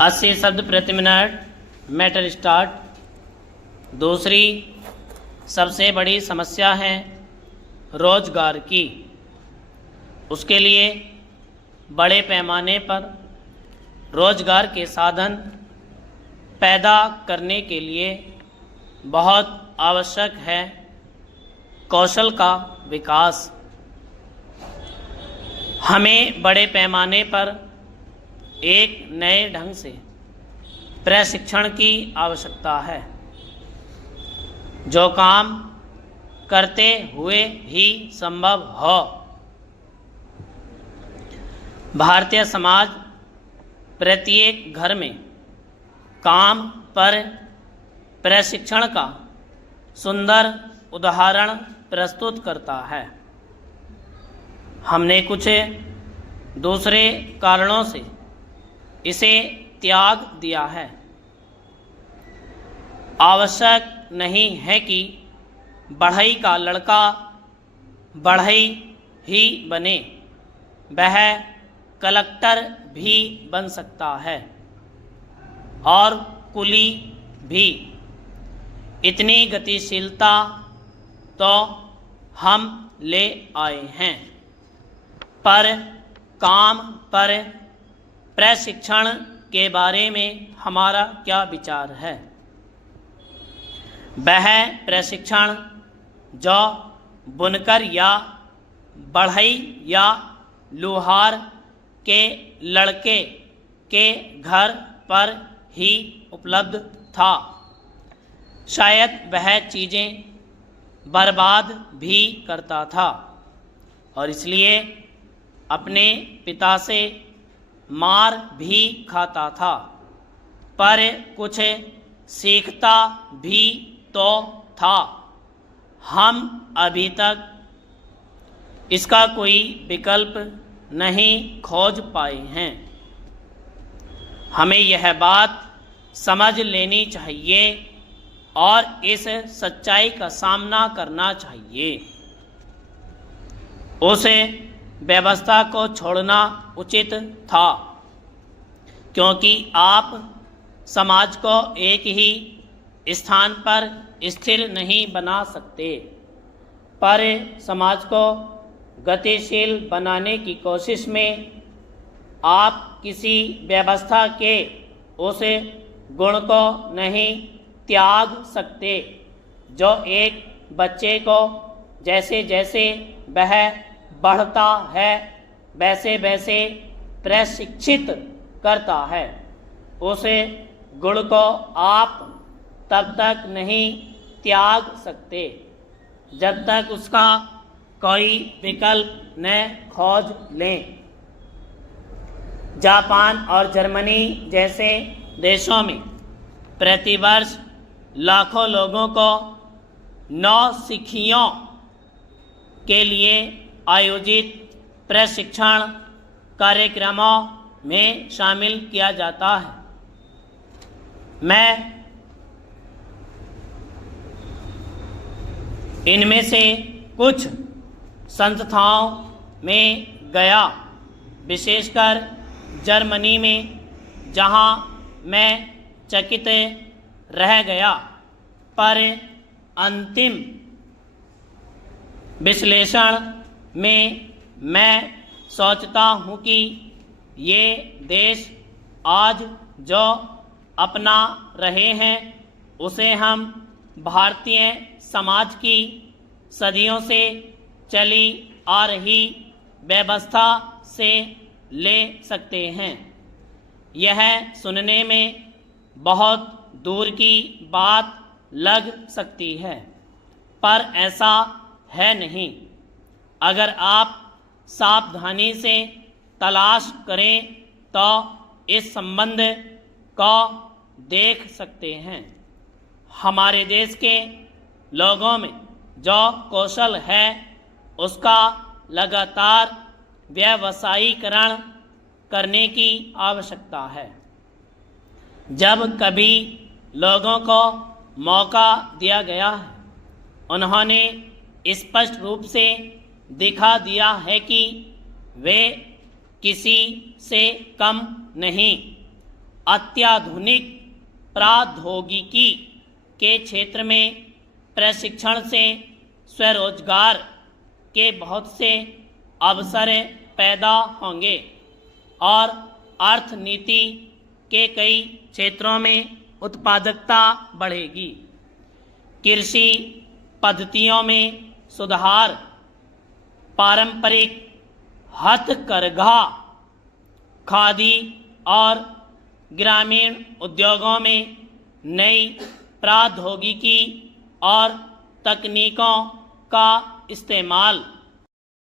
80 शब्द प्रति minute matter start. दूसरी सबसे बड़ी समस्या है रोजगार की। उसके लिए बड़े पैमाने पर रोजगार के साधन पैदा करने के लिए बहुत आवश्यक है कौशल का विकास। हमें बड़े पैमाने पर एक नए ढंग से प्रशिक्षण की आवश्यकता है जो काम करते हुए ही संभव हो। भारतीय समाज प्रत्येक घर में काम पर प्रशिक्षण का सुंदर उदाहरण प्रस्तुत करता है। हमने कुछ दूसरे कारणों से इसे त्याग दिया है। आवश्यक नहीं है कि बढ़ई का लड़का बढ़ई ही बने, वह कलेक्टर भी बन सकता है और कुली भी। इतनी गतिशीलता तो हम ले आए हैं, पर काम पर प्रशिक्षण के बारे में हमारा क्या विचार है? वह प्रशिक्षण जो बुनकर या बढ़ई या लोहार के लड़के के घर पर ही उपलब्ध था, शायद वह चीज़ें बर्बाद भी करता था और इसलिए अपने पिता से मार भी खाता था, पर कुछ सीखता भी तो था। हम अभी तक इसका कोई विकल्प नहीं खोज पाए हैं। हमें यह बात समझ लेनी चाहिए और इस सच्चाई का सामना करना चाहिए। उस व्यवस्था को छोड़ना उचित था, क्योंकि आप समाज को एक ही स्थान पर स्थिर नहीं बना सकते, पर समाज को गतिशील बनाने की कोशिश में आप किसी व्यवस्था के उस गुण को नहीं त्याग सकते जो एक बच्चे को जैसे जैसे वह बढ़ता है वैसे वैसे प्रशिक्षित करता है। उस गुण को आप तब तक नहीं त्याग सकते जब तक उसका कोई विकल्प न खोज लें। जापान और जर्मनी जैसे देशों में प्रतिवर्ष लाखों लोगों को नौसिखियों के लिए आयोजित प्रशिक्षण कार्यक्रमों में शामिल किया जाता है। मैं इनमें से कुछ संस्थाओं में गया, विशेषकर जर्मनी में, जहां मैं चकित रह गया, पर अंतिम विश्लेषण में मैं सोचता हूँ कि ये देश आज जो अपना रहे हैं उसे हम भारतीय समाज की सदियों से चली आ रही व्यवस्था से ले सकते हैं। यह सुनने में बहुत दूर की बात लग सकती है, पर ऐसा है नहीं। अगर आप सावधानी से तलाश करें तो इस संबंध को देख सकते हैं। हमारे देश के लोगों में जो कौशल है उसका लगातार व्यावसायीकरण करने की आवश्यकता है। जब कभी लोगों को मौका दिया गया है, उन्होंने स्पष्ट रूप से दिखा दिया है कि वे किसी से कम नहीं अत्याधुनिक प्रौद्योगिकी के क्षेत्र में प्रशिक्षण से स्वरोजगार के बहुत से अवसर पैदा होंगे और अर्थनीति के कई क्षेत्रों में उत्पादकता बढ़ेगी। कृषि पद्धतियों में सुधार, पारंपरिक हथकरघा, खादी और ग्रामीण उद्योगों में नई प्रौद्योगिकी और तकनीकों का इस्तेमाल